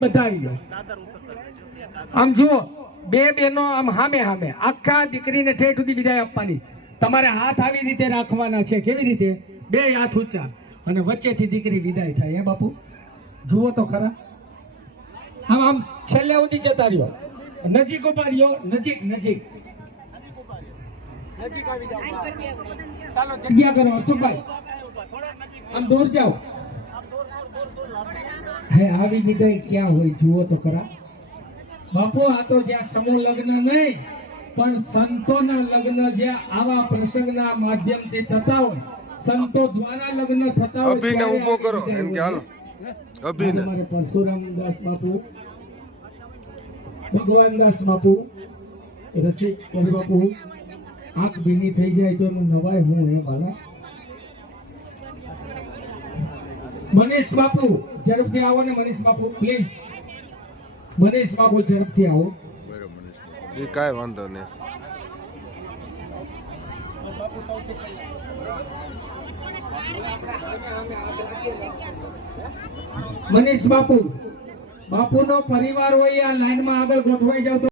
બતાવી દો। આમ જુઓ, બે બેનો આમ હામે હામે આખા દીકરીને ઠેઠ સુધી વિદાય આપવાની। તમારે હાથ આવી રીતે રાખવાના છે। કેવી રીતે? બે હાથ ઊંચા અને વચ્ચેથી દીકરી વિદાય થાય। હે બાપુ, જુઓ તો ખરા। આમ આમ છેલ્લે સુધી જતા રહ્યો, નજીક ઉભા રહ્યો, નજીક નજીક નજીક આવી જાઓ। ચાલો જગ્યા કરો અશોકભાઈ, આમ દૂર જાઓ। હે આવી વિદાય ક્યાં હોય? જુઓ તો ખરા બાપુ। આ તો જ્યાં સમૂહ લગ્ન નહીં પણ સંતોના લગ્ન જે આવા પ્રસંગના માધ્યમથી થતા હોય, સંતો દ્વારા લગ્ન થતા હોય। અભિને ઊભો કરો એમ કે હાલો અભિને। મારે પરશુરામદાસ બાપુ, ભગવાનદાસ બાપુ, રસિક કવિ બાપુ, આંખ ભીની થઈ જાય તો એનું નવાય હું હે મારા। મનીષ બાપુ ઝડપથી આવો ને। મનીષ બાપુ પ્લીઝ, મનીષ બાપુ ઝડપથી આવો। એ કાંઈ વાંધો નહીં। મનીષ બાપુ, બાપુનો પરિવાર હોય આ લાઈનમાં આગળ ગોઠવાઈ જાવ તો